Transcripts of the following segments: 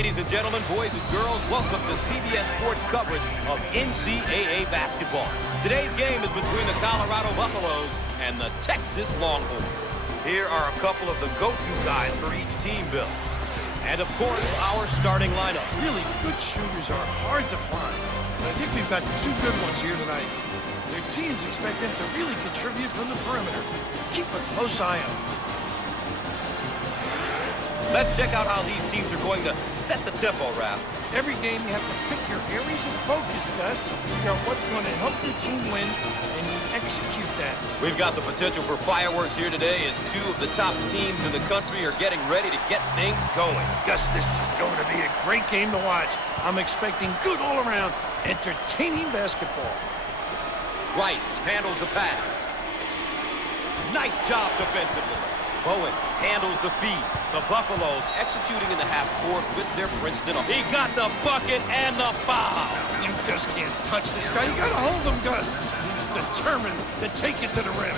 Ladies and gentlemen, boys and girls, welcome to CBS Sports coverage of NCAA basketball. Today's game is between the Colorado Buffaloes and the Texas Longhorns. Here are a couple of the go-to guys for each team, Bill. And, of course, our starting lineup. Really good shooters are hard to find. I think we've got two good ones here tonight. Their teams expect them to really contribute from the perimeter. Keep a close eye on them. Let's check out how these teams are going to set the tempo, Raph. Every game you have to pick your areas of focus, Gus. Figure out what's going to help your team win, and you execute that. We've got the potential for fireworks here today as two of the top teams in the country are getting ready to get things going. Gus, this is going to be a great game to watch. I'm expecting good all-around, entertaining basketball. Rice handles the pass. Nice job defensively. Bowen handles the feed. The Buffaloes executing in the half court with their Princeton. He got the bucket and the foul. You just can't touch this guy. You got to hold him, Gus. He's determined to take it to the rim.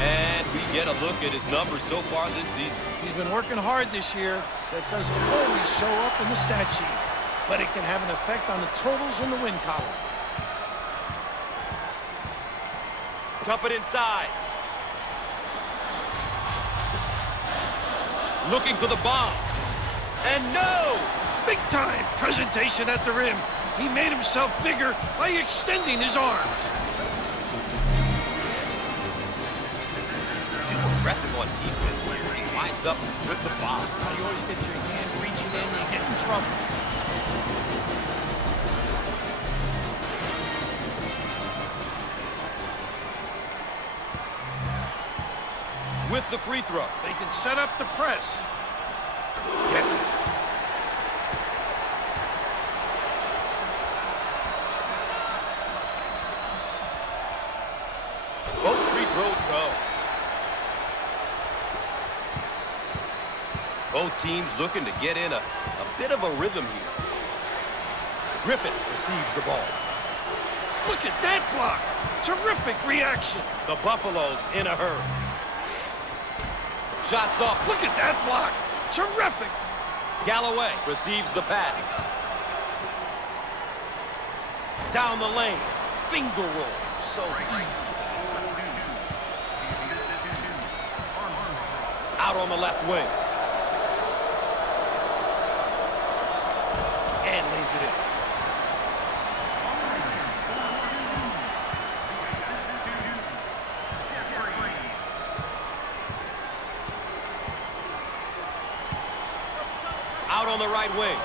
And we get a look at his numbers so far this season. He's been working hard this year. That doesn't always show up in the stat sheet, but it can have an effect on the totals in the win column. Dump it inside. Looking for the bomb. And no! Big time presentation at the rim. He made himself bigger by extending his arms. Too aggressive on defense here. He winds up with the foul. You always get your hand reaching in, you get in trouble. With the free throw. They can set up the press. Gets it. Both free throws go. Both teams looking to get in a bit of a rhythm here. Griffin receives the ball. Look at that block. Terrific reaction. The Buffaloes in a hurry. Shots up. Look at that block. Terrific. Galloway receives the pass. Down the lane. Finger roll. So easy for this guy. Out on the left wing. And lays it in. Out on the right wing.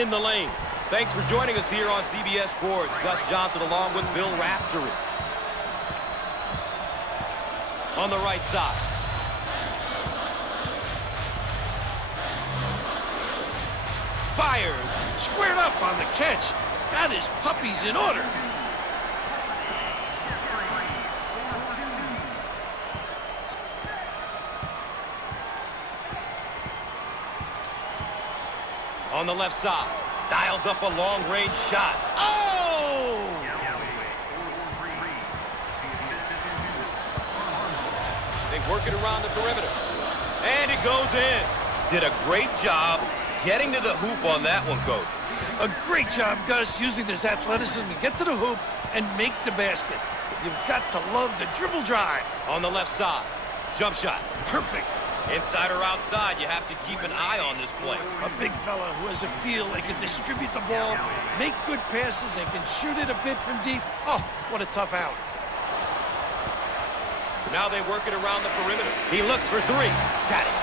In the lane. Thanks for joining us here on CBS Sports. Gus Johnson along with Bill Raftery. On the right side. Fires. Squared up on the catch. Got his puppies in order. On the left side, dials up a long-range shot. Oh! They work it around the perimeter. And it goes in. Did a great job getting to the hoop on that one, Coach. A great job, Gus, using his athleticism to get to the hoop and make the basket. You've got to love the dribble drive. On the left side, jump shot. Perfect. Inside or outside, you have to keep an eye on this play. A big fella who has a feel they can distribute the ball, make good passes, and can shoot it a bit from deep. Oh, what a tough out. Now they work it around the perimeter. He looks for three. Got it.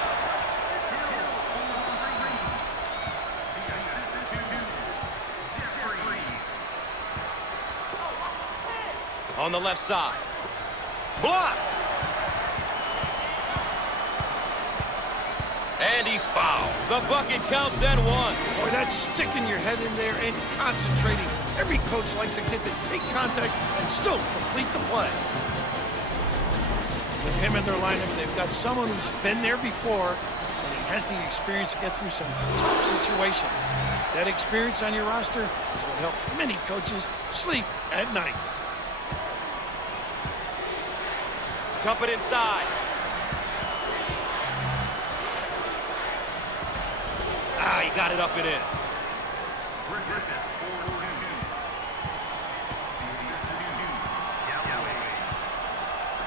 On the left side. Blocked. And he's fouled. The bucket counts and one. Boy, that's sticking your head in there and concentrating. Every coach likes a kid to take contact and still complete the play. With him in their lineup, they've got someone who's been there before, and he has the experience to get through some tough situations. That experience on your roster is what helps many coaches sleep at night. Dump it inside. Ah, he got it up and in.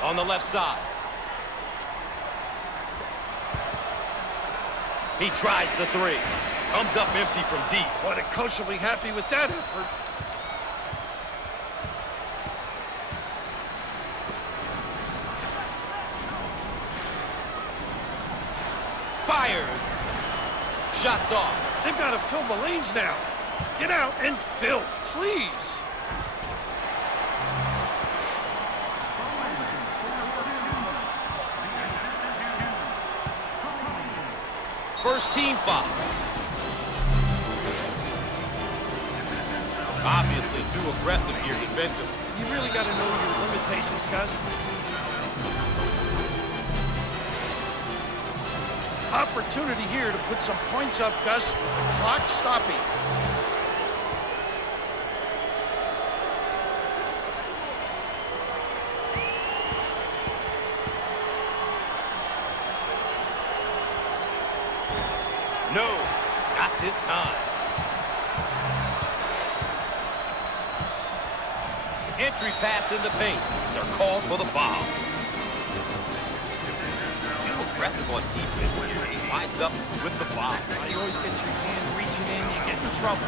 On the left side. He tries the three. Comes up empty from deep. Boy, the coach will be happy with that effort. Fires. Shots off. They've got to fill the lanes now. Get out and fill, please. First team foul. Obviously too aggressive here defensively. You really got to know your limitations, Gus. Opportunity here to put some points up, Gus. The clock stopping. No, not this time. Entry pass in the paint. They're called for the foul. Too aggressive on defense here. He winds up with the foul. You always get your hand reaching in, you get in trouble.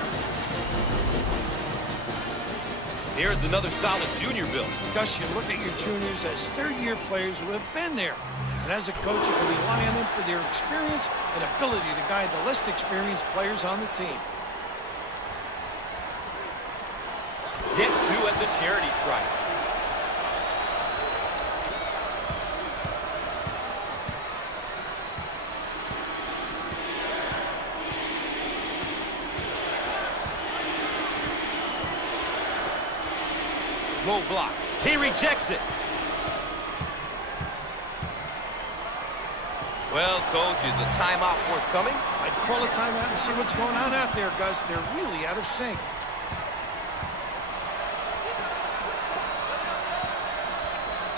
Here's another solid junior build. Gus, you look at your juniors as third-year players who have been there. And as a coach, you can rely on them for their experience and ability to guide the less experienced players on the team. Gets two at the charity stripe. Low block. He rejects it. Well, Coach, is a timeout forthcoming? I'd call a timeout and see what's going on out there, Gus. They're really out of sync.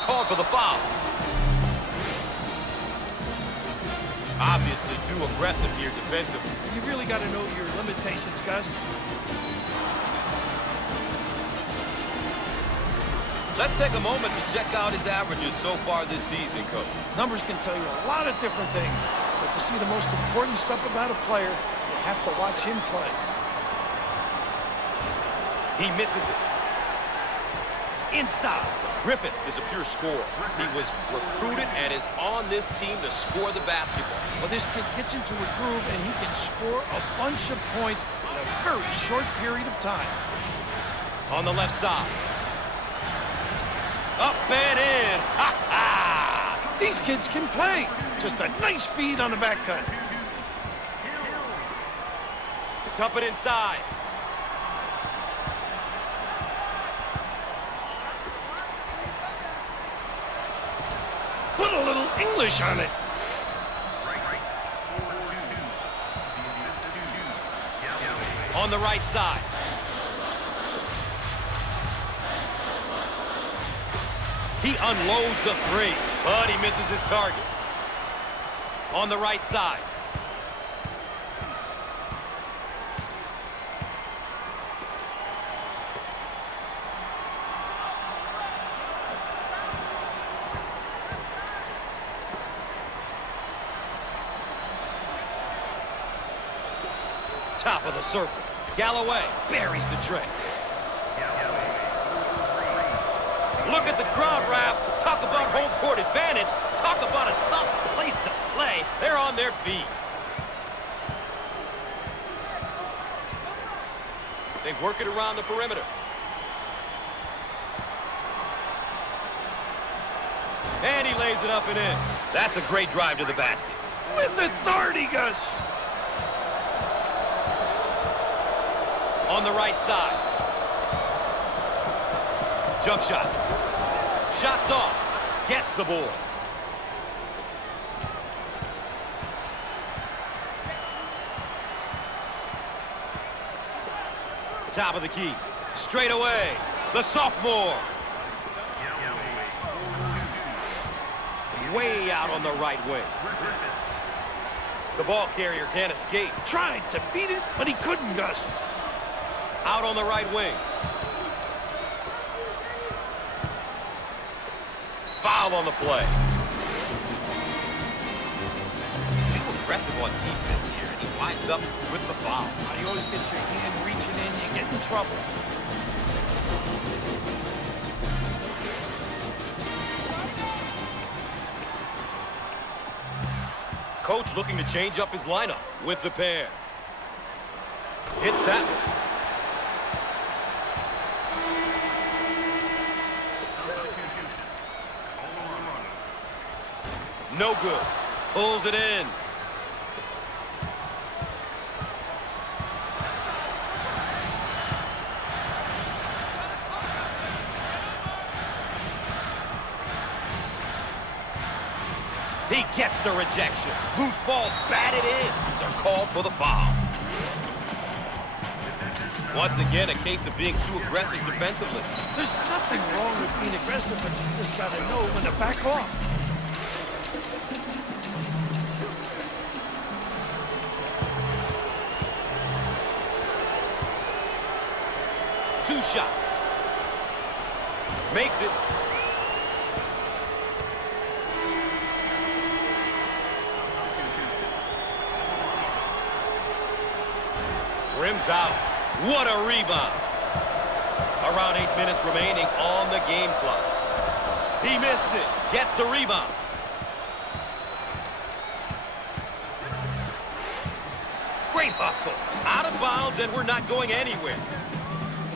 Called for the foul. Obviously too aggressive here defensively. You really got to know your limitations, Gus. Let's take a moment to check out his averages so far this season, Coach. Numbers can tell you a lot of different things, but to see the most important stuff about a player, you have to watch him play. He misses it. Inside. Griffin is a pure scorer. He was recruited and is on this team to score the basketball. Well, this kid gets into a groove and he can score a bunch of points in a very short period of time. On the left side. Up and in. Ha ha! These kids can play. Just a nice feed on the back cut. Dump it inside. Put a little English on it. On the right side. He unloads the three, but he misses his target. On the right side. Top of the circle. Galloway buries the tray. Look at the crowd, Raph. Talk about home court advantage. Talk about a tough place to play. They're on their feet. They work it around the perimeter. And he lays it up and in. That's a great drive to the basket. With authority, Gus. On the right side. Jump shot. Shots off. Gets the board. Top of the key. Straight away. The sophomore. way out on the right wing. The ball carrier can't escape. Tried to beat it, but he couldn't, Gus. Out on the right wing. Foul on the play. Too aggressive on defense here, and he winds up with the foul. You always get your hand reaching in, you get in trouble. Coach looking to change up his lineup with the pair. Hits that one. No good. Pulls it in. He gets the rejection. Loose ball batted in. They're called for the foul. Once again, a case of being too aggressive defensively. There's nothing wrong with being aggressive, but you just got to know when to back off. Two shots. Makes it. Rims out. What a rebound. Around 8 minutes remaining on the game clock. He missed it. Gets the rebound. Great hustle. Out of bounds, and we're not going anywhere.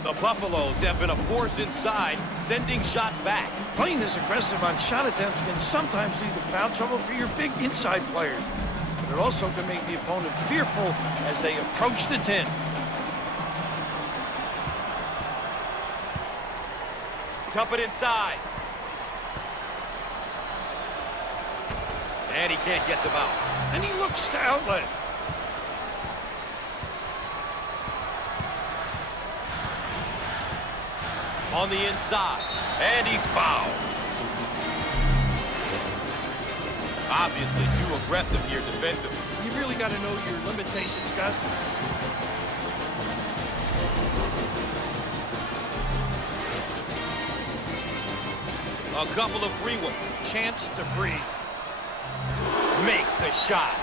The Buffaloes have been a force inside, sending shots back. Playing this aggressive on shot attempts can sometimes lead to foul trouble for your big inside players. But it also can make the opponent fearful as they approach the 10. Dump it inside. And he can't get the bounce. And he looks to outlet. On the inside. And he's fouled. Obviously too aggressive here defensively. You really got to know your limitations, Gus. A couple of free ones. Chance to breathe. Makes the shot.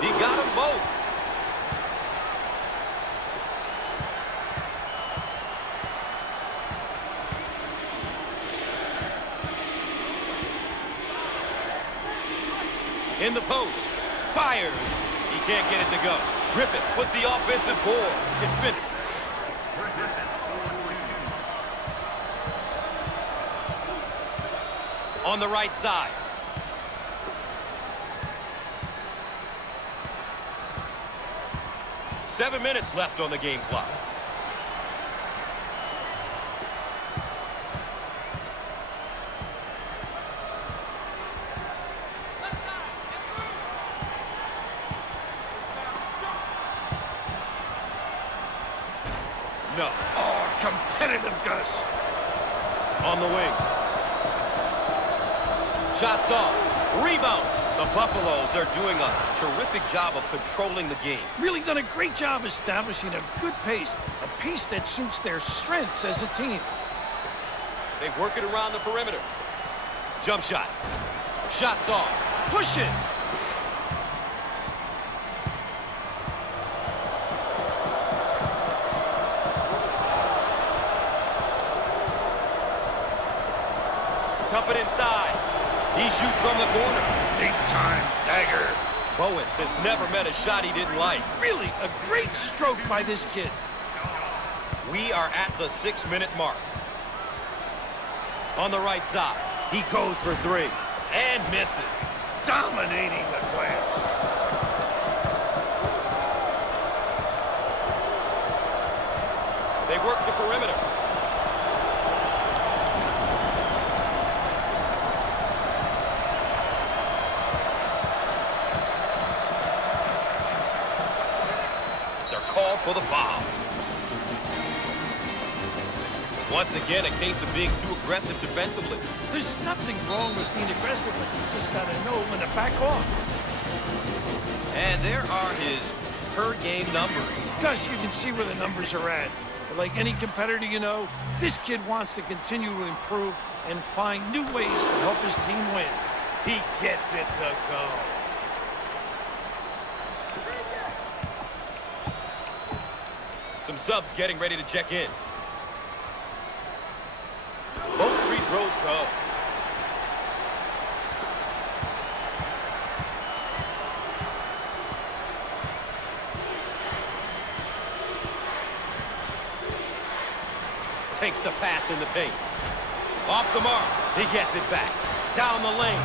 He got them both. In the post. Fired. He can't get it to go. Griffith with the offensive board. Can finish. On the right side. Seven minutes left on the game clock. No. Oh, competitive, Gus. On the wing. Shots off. Rebound. The Buffaloes are doing a terrific job of controlling the game. Really done a great job establishing a good pace. A pace that suits their strengths as a team. They work it around the perimeter. Jump shot. Shots off. Push it. Dump it inside. He shoots from the corner. Big time dagger. Bowen has never met a shot he didn't like. Really a great stroke by this kid. We are at the 6-minute mark. On the right side, he goes for three and misses. Dominating the glass. They work the perimeter. They're called for the foul. Once again, a case of being too aggressive defensively. There's nothing wrong with being aggressive, but you just got to know when to back off. And there are his per-game numbers. Gus, you can see where the numbers are at. But like any competitor you know, this kid wants to continue to improve and find new ways to help his team win. He gets it to go. Some subs getting ready to check in. Both free throws go. Takes the pass in the paint. Off the mark. He gets it back. Down the lane.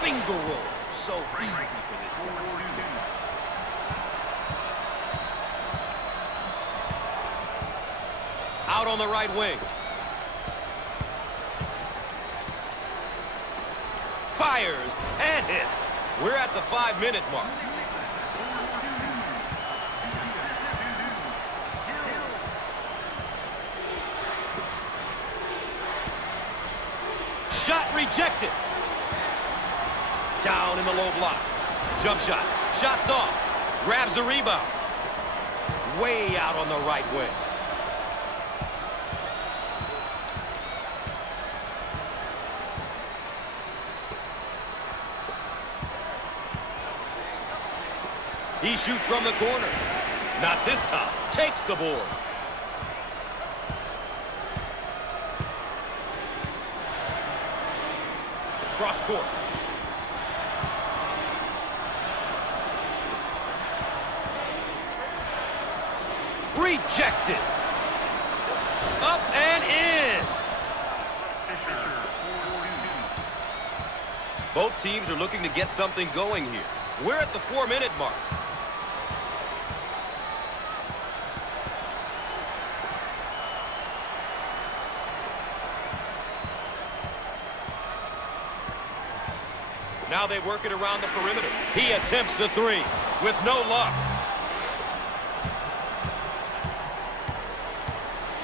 Finger roll. So easy for this guy. Out on the right wing. Fires and hits. We're at the 5-minute mark. Shot rejected. Down in the low block. Jump shot. Shots off. Grabs the rebound. Way out on the right wing. He shoots from the corner. Not this time. Takes the board. Cross court. Rejected. Up and in. Both teams are looking to get something going here. We're at the 4-minute mark. Now they work it around the perimeter. He attempts the three with no luck.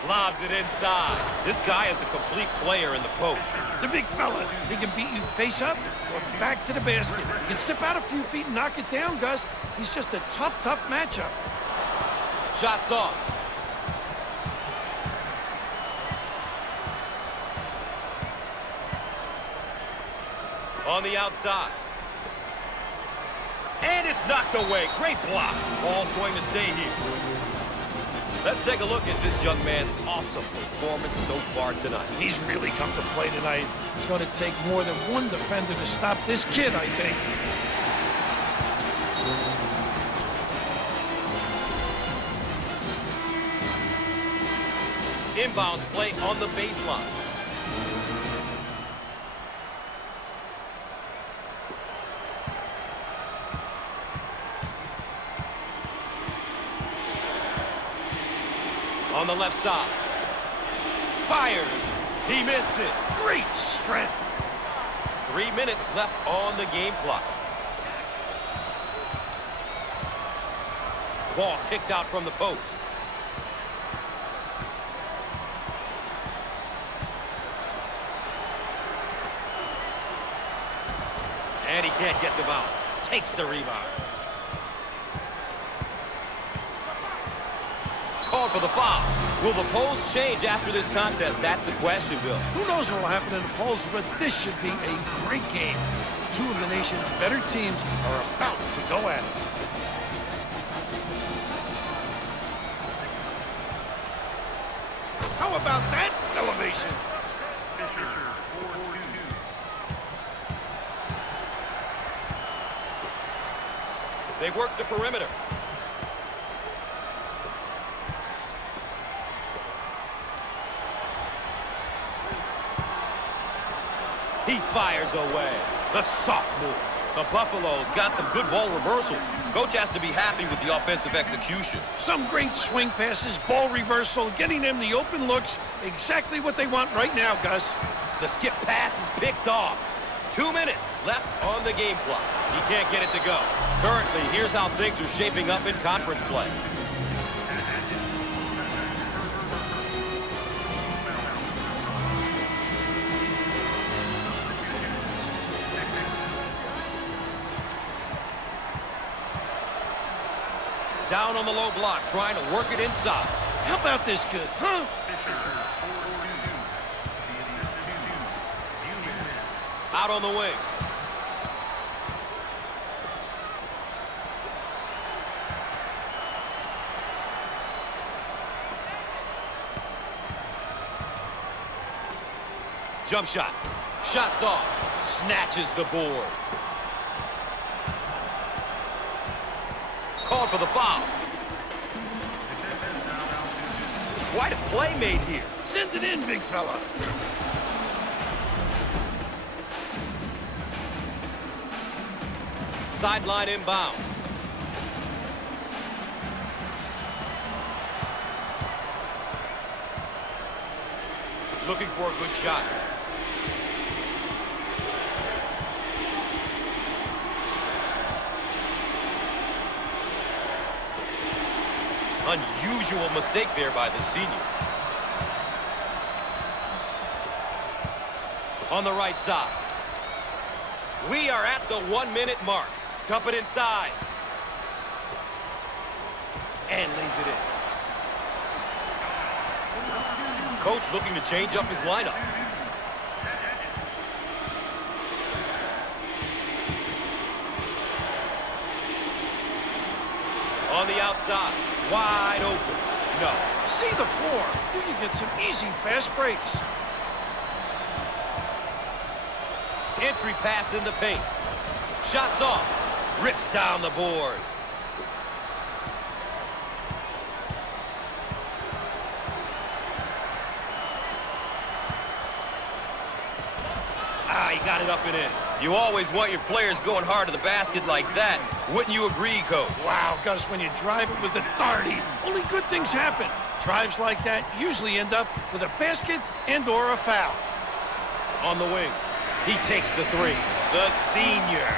Lobs it inside. This guy is a complete player in the post. The big fella. He can beat you face up or back to the basket. He can step out a few feet and knock it down, Gus. He's just a tough matchup. Shots off. On the outside. And it's knocked away. Great block. Ball's going to stay here. Let's take a look at this young man's awesome performance so far tonight. He's really come to play tonight. It's going to take more than one defender to stop this kid, I think. Inbounds play on the baseline. On the left side. Fires. He missed it. Great strength. 3 minutes left on the game clock. Ball kicked out from the post. And he can't get the bounce. Takes the rebound. Called for the foul. Will the polls change after this contest? That's the question, Bill. Who knows what will happen in the polls, but this should be a great game. Two of the nation's better teams are about to go at it. How about that elevation? They work the perimeter. He fires away. The sophomore. The Buffaloes got some good ball reversals. Coach has to be happy with the offensive execution. Some great swing passes, ball reversal, getting them the open looks. Exactly what they want right now, Gus. The skip pass is picked off. 2 minutes left on the game clock. He can't get it to go. Currently, here's how things are shaping up in conference play. Down on the low block, trying to work it inside. How about this kid, huh? Out on the wing. Jump shot. Shots off. Snatches the board. Called for the foul. It's quite a play made here. Send it in, big fella. Sideline inbound. Looking for a good shot. Unusual mistake there by the senior. On the right side. We are at the 1-minute mark. Dump it inside. And lays it in. Coach looking to change up his lineup. On the outside. Wide open. No. See the floor. You can get some easy, fast breaks. Entry pass in the paint. Shots off. Rips down the board. Ah, he got it up and in. You always want your players going hard to the basket like that. Wouldn't you agree, Coach? Wow, Gus, when you drive it with authority, only good things happen. Drives like that usually end up with a basket and/or a foul. On the wing. He takes the three. The senior.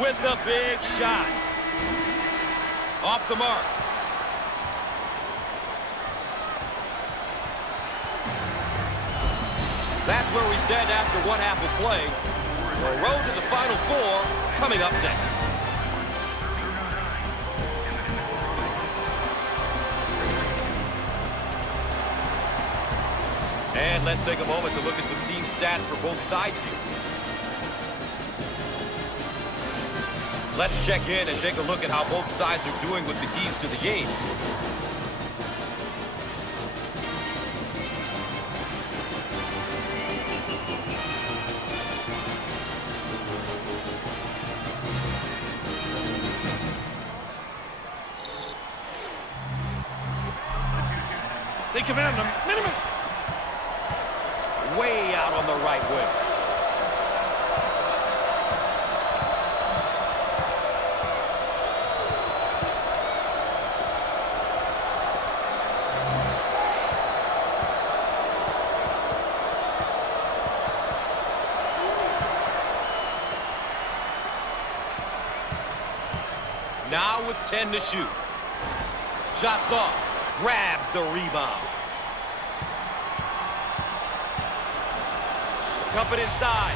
With the big shot. Off the mark. That's where we stand after one half of play. The road to the Final Four coming up next. And let's take a moment to look at some team stats for both sides here. Let's check in and take a look at how both sides are doing with the keys to the game. They command them. Minimum. Way out on the right wing. Now with 10 to shoot. Shots off. Grabs the rebound. Dump it inside.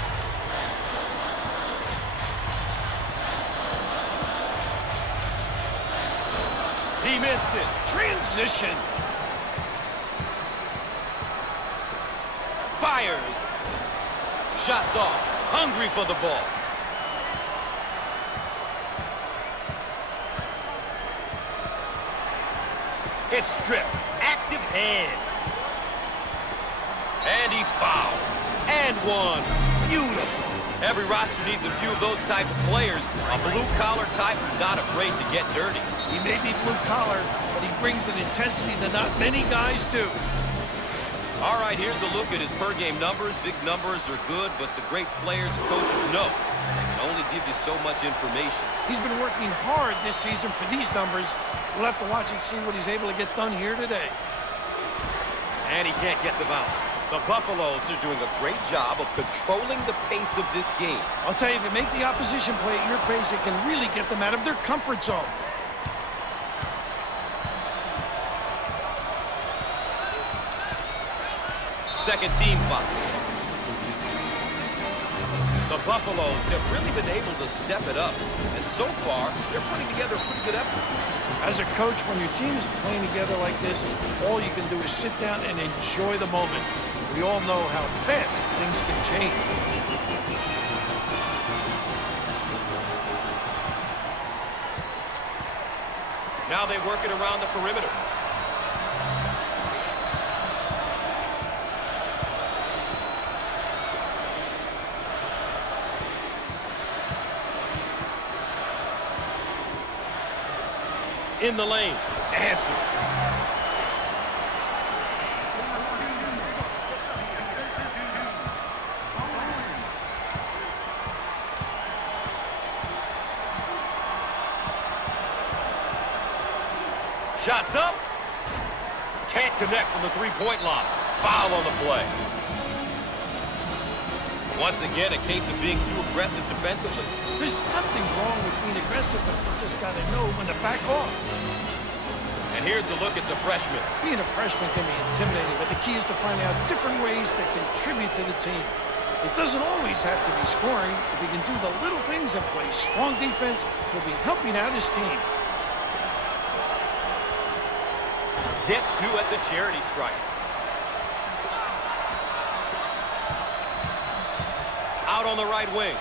He missed it. Transition. Fires. Shots off. Hungry for the ball. It's stripped. Active hands. And he's fouled. And one. Beautiful. Every roster needs a few of those type of players. A blue-collar type who's not afraid to get dirty. He may be blue-collar, but he brings an intensity that not many guys do. All right, here's a look at his per-game numbers. Big numbers are good, but the great players and coaches know they can only give you so much information. He's been working hard this season for these numbers. We'll have to watch and see what he's able to get done here today. And he can't get the bounce. The Buffaloes are doing a great job of controlling the pace of this game. I'll tell you, if you make the opposition play at your pace, it can really get them out of their comfort zone. Second team foul. The The Buffaloes have really been able to step it up, and so far, they're putting together a pretty good effort. As a coach, when your team is playing together like this, all you can do is sit down and enjoy the moment. We all know how fast things can change. Now they work it around the perimeter. In the lane. Answer. Shots up. Can't connect from the three-point line. Foul on the play. Once again, a case of being too aggressive defensively. There's nothing wrong with being aggressive, but you just got to know when to back off. And here's a look at the freshman. Being a freshman can be intimidating, but the key is to find out different ways to contribute to the team. It doesn't always have to be scoring. If he can do the little things and play strong defense, he'll be helping out his team. Gets two at the charity stripe. Out on the right wing.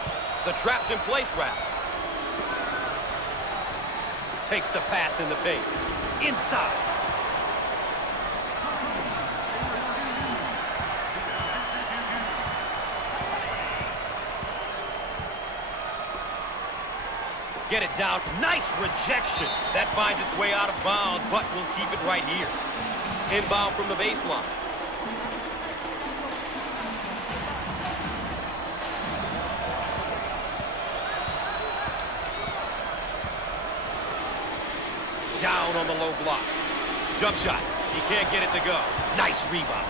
The trap's in place route. Takes the pass in the paint. Inside. Get it down. Nice rejection. That finds its way out of bounds, but we'll keep it right here. Inbound from the baseline. Down on the low block. Jump shot. He can't get it to go. Nice rebound.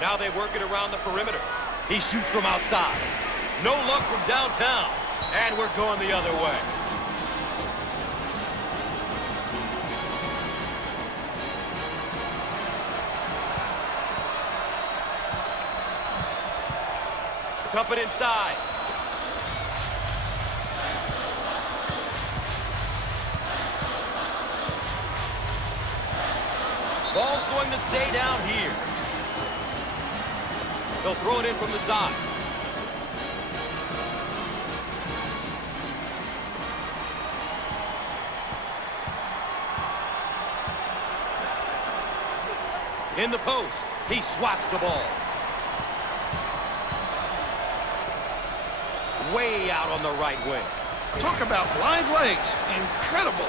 Now they work it around the perimeter. He shoots from outside. No luck from downtown. And we're going the other way. Dump it inside. Ball's going to stay down here. They'll throw it in from the side. In the post, he swats the ball. Way out on the right wing. Talk about live legs. Incredible.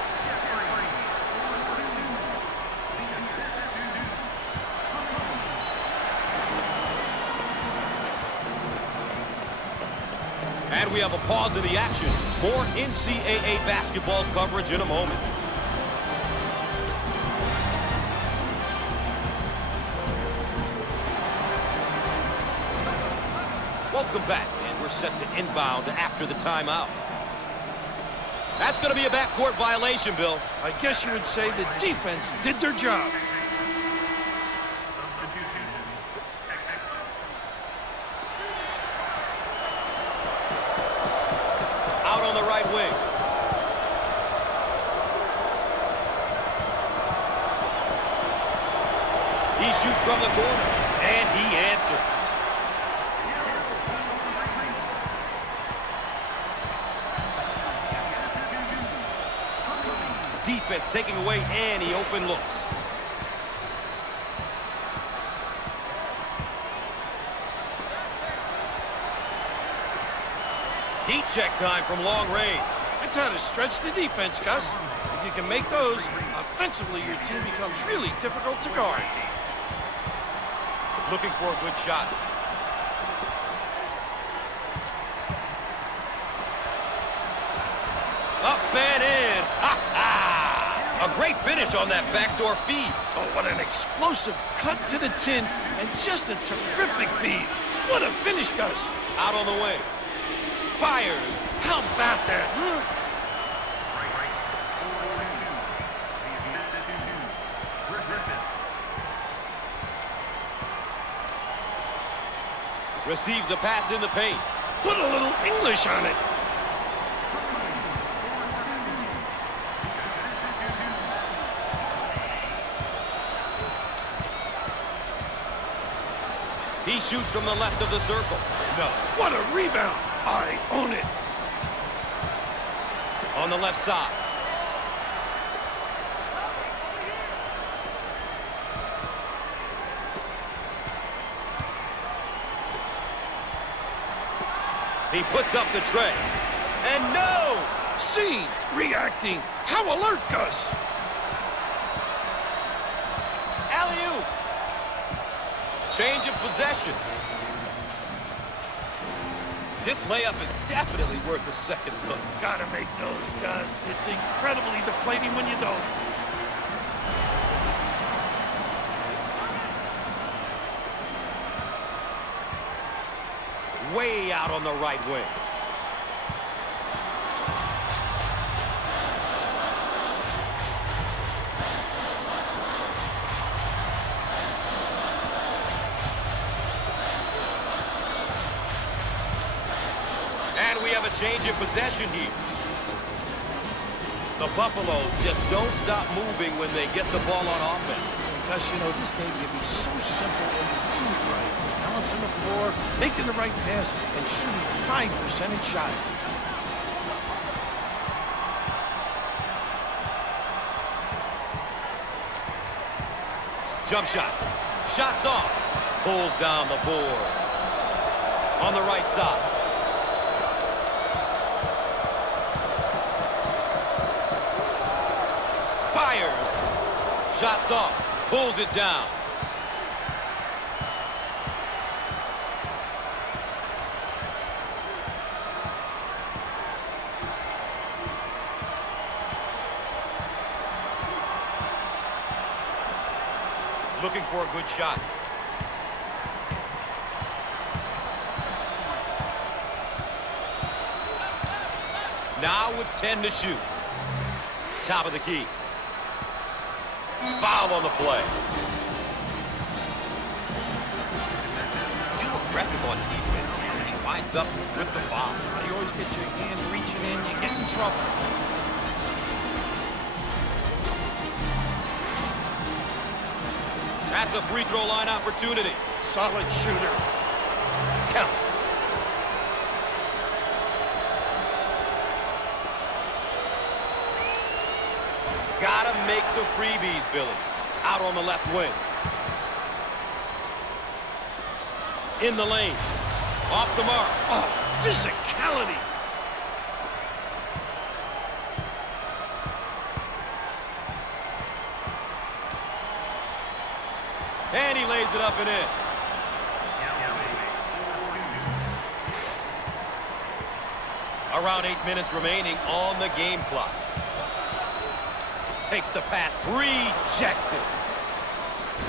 And we have a pause in the action. More NCAA basketball coverage in a moment. Welcome back, and we're set to inbound after the timeout. That's going to be a backcourt violation, Bill. I guess you would say the defense did their job. Out on the right wing. He shoots from the corner, and he answers. Defense taking away any open looks. Heat check time from long range. That's how to stretch the defense, Gus. If you can make those, offensively your team becomes really difficult to guard. Looking for a good shot. Up and in. A great finish on that backdoor feed. Oh, what an explosive cut to the tin and just a terrific feed. What a finish, Gus. Out on the way. Fires. How about that, huh? Receives the pass in the paint. Put a little English on it. He shoots from the left of the circle. No. What a rebound. I own it. On the left side. He puts up the tray. And no! See, reacting. How alert, Gus. Alley-oop. Change of possession. This layup is definitely worth a second look. Gotta make those, Gus. It's incredibly deflating when you don't. Way out on the right wing. And we have a change in possession here. The Buffaloes just don't stop moving when they get the ball on offense. Gus, you know, this game can be so simple when you do it right. Balancing the floor, making the right pass, and shooting high-percentage shots. Jump shot. Shots off. Pulls down the board. On the right side. Fires. Shots off. Pulls it down. Looking for a good shot. Now with 10 to shoot. Top of the key. Foul on the play. Too aggressive on defense here, and he winds up with the foul. You always get your hand reaching in, you get in trouble. At the free throw line opportunity. Solid shooter. Count. Gotta make the freebies, Billy. Out on the left wing. In the lane. Off the mark. Oh, physicality. And he lays it up and in. Around 8 minutes remaining on the game clock. Takes the pass. Rejected.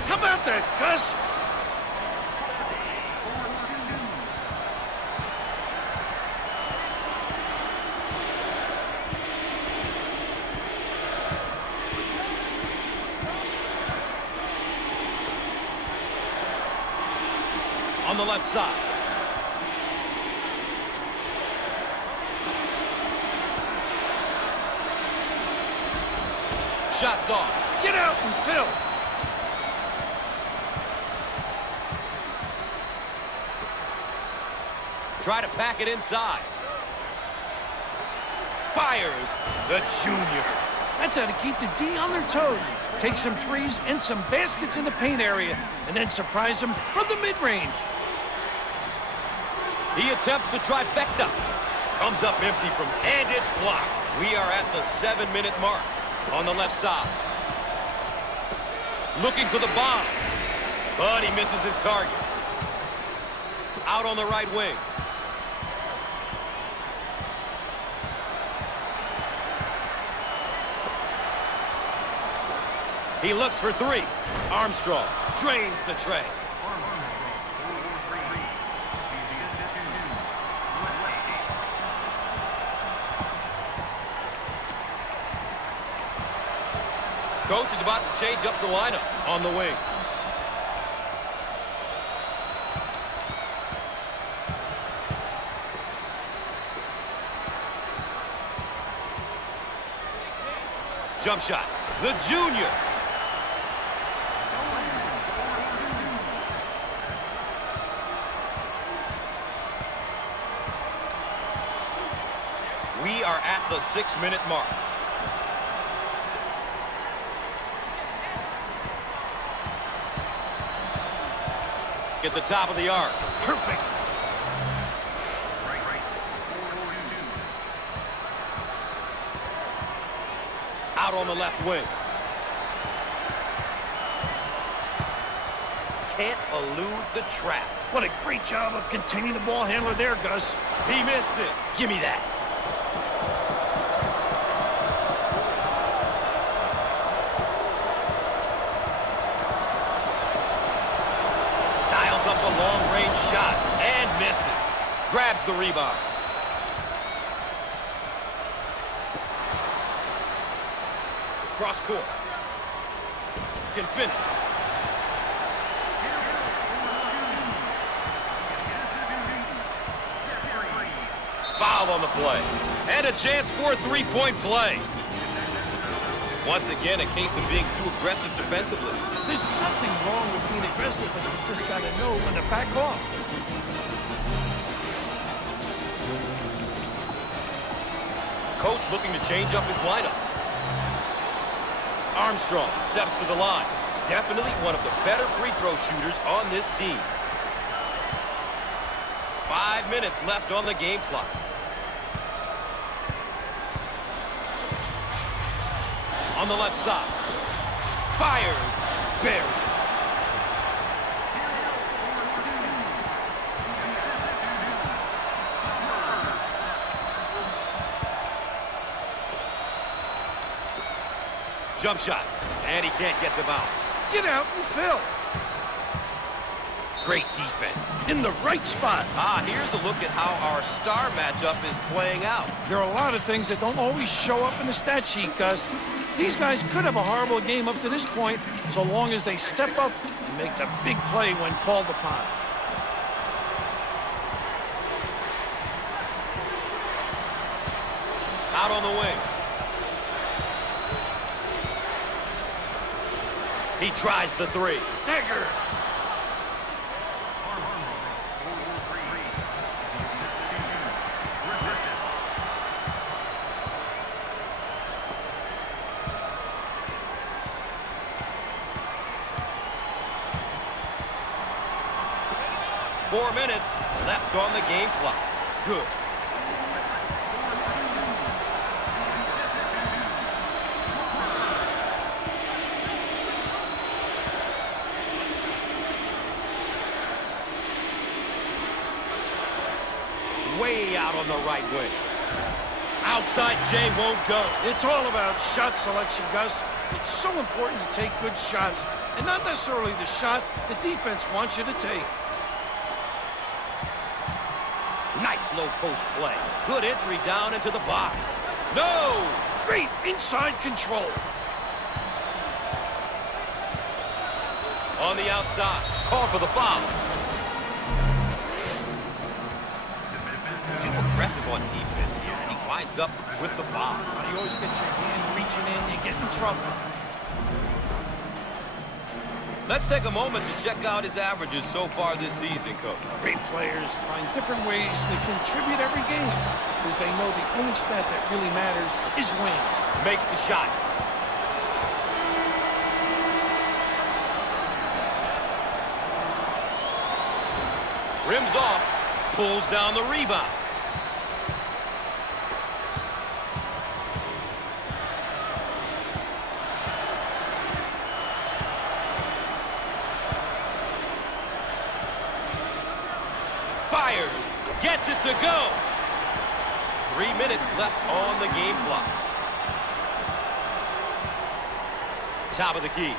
How about that, Gus? On the left side. Shots off. Get out and fill. Try to pack it inside. Fires the junior. That's how to keep the D on their toes. Take some threes and some baskets in the paint area, and then surprise them from the mid-range. He attempts the trifecta. Comes up empty from, and it's blocked. We are at the 7-minute mark on the left side. Looking for the bomb, but he misses his target. Out on the right wing. He looks for three. Armstrong drains the tray. Coach is about to change up the lineup on the wing. Jump shot. The junior. We are at the 6-minute mark. At the top of the arc. Perfect. Out on the left wing. Can't elude the trap. What a great job of containing the ball handler there, Gus. He missed it. Give me that. Dials up a long-range shot and misses. Grabs the rebound. Cross court. Can finish. Foul on the play. And a chance for a three-point play. Once again, a case of being too aggressive defensively. There's nothing wrong with being aggressive, but you just got to know when to back off. Coach looking to change up his lineup. Armstrong steps to the line. Definitely one of the better free throw shooters on this team. 5 minutes left on the game clock. On the left side. Fires. Buried. Jump shot. And he can't get the bounce. Get out and fill. Great defense. In the right spot. Here's a look at how our star matchup is playing out. There are a lot of things that don't always show up in the stat sheet, Gus. These guys could have a horrible game up to this point, so long as they step up and make the big play when called upon. Out on the wing. He tries the three. Dagger. 4 minutes left on the game clock. Good. Way out on the right wing. Outside J won't go. It's all about shot selection, Gus. It's so important to take good shots, and not necessarily the shot the defense wants you to take. Nice low post play. Good entry down into the box. No! Great inside control. On the outside. Call for the foul. Too aggressive on defense here, and he winds up with the foul. You always get your hand reaching in, you get in trouble. Let's take a moment to check out his averages so far this season, Coach. Great players find different ways to contribute every game, because they know the only stat that really matters is wins. Makes the shot. Rims off, pulls down the rebound. Fires, gets it to go. 3 minutes left on the game clock. Top of the key.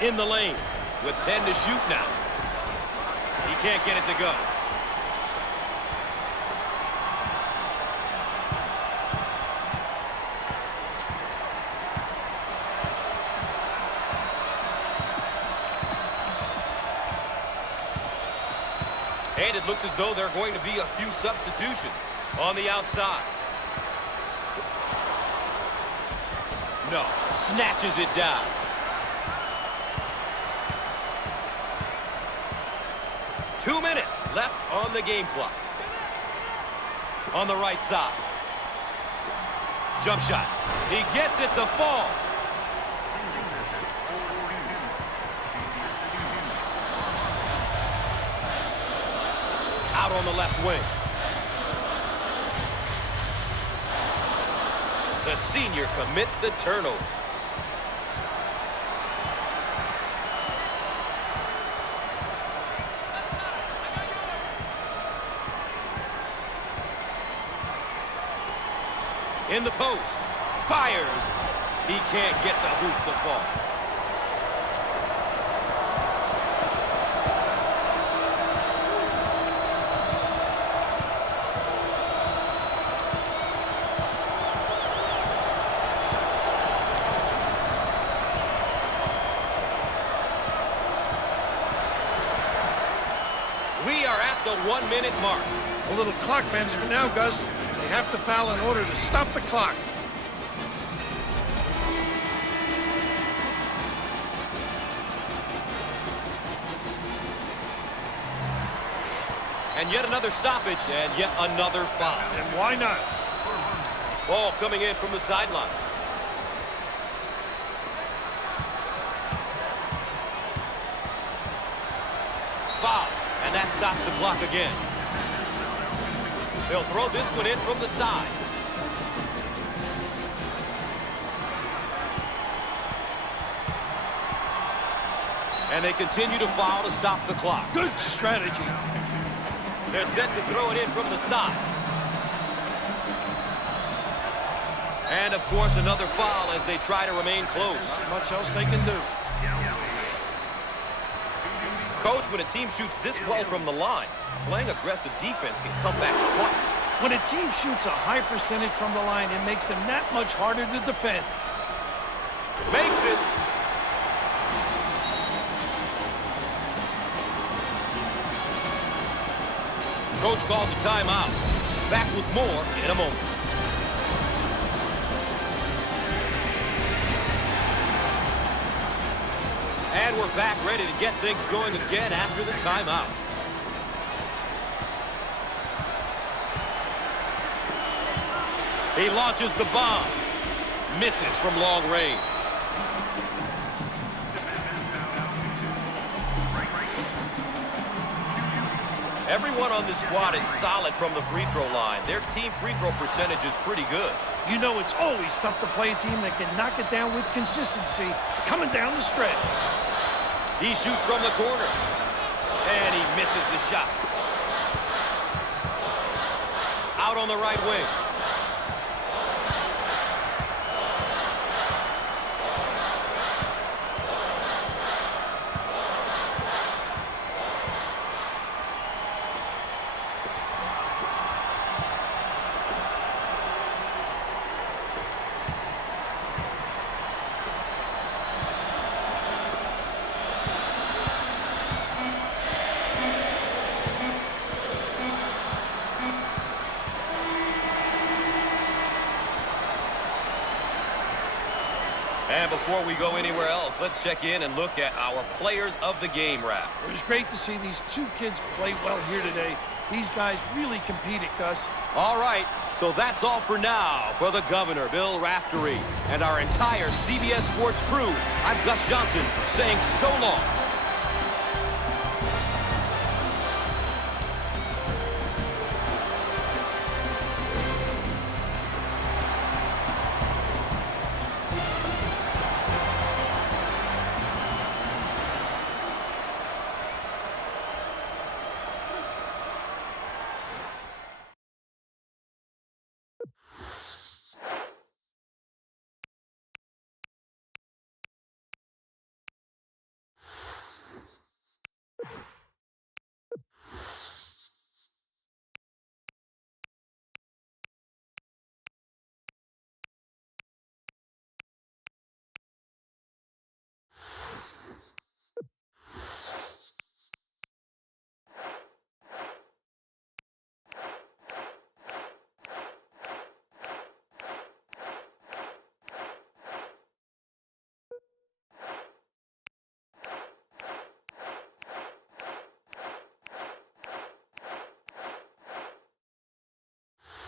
In the lane with 10 to shoot now. He can't get it to go. And it looks as though there are going to be a few substitutions on the outside. No, snatches it down. Two minutes left on the game clock. On the right side. Jump shot. He gets it to fall. Out on the left wing. The senior commits the turnover. In the post. Fires. He can't get the hoop to fall. We are at the 1 minute mark. A little clock management now, Gus. They have to foul in order to stop the clock. And yet another stoppage, and yet another foul. And why not? Ball coming in from the sideline. Foul, and that stops the clock again. They'll throw this one in from the side. And they continue to foul to stop the clock. Good strategy. They're set to throw it in from the side. And, of course, another foul as they try to remain close. Not much else they can do. Coach, when a team shoots this well from the line, playing aggressive defense can come back to bite. When a team shoots a high percentage from the line, it makes them that much harder to defend. Makes it. Coach calls a timeout. Back with more in a moment. And we're back ready to get things going again after the timeout. He launches the bomb. Misses from long range. Everyone on this squad is solid from the free throw line. Their team free throw percentage is pretty good. You know it's always tough to play a team that can knock it down with consistency coming down the stretch. He shoots from the corner. And he misses the shot. Out on the right wing. And before we go anywhere else, let's check in and look at our players of the game, Raph. It was great to see these two kids play well here today. These guys really competed, Gus. All right, so that's all for now. For the governor, Bill Raftery, and our entire CBS Sports crew, I'm Gus Johnson saying so long.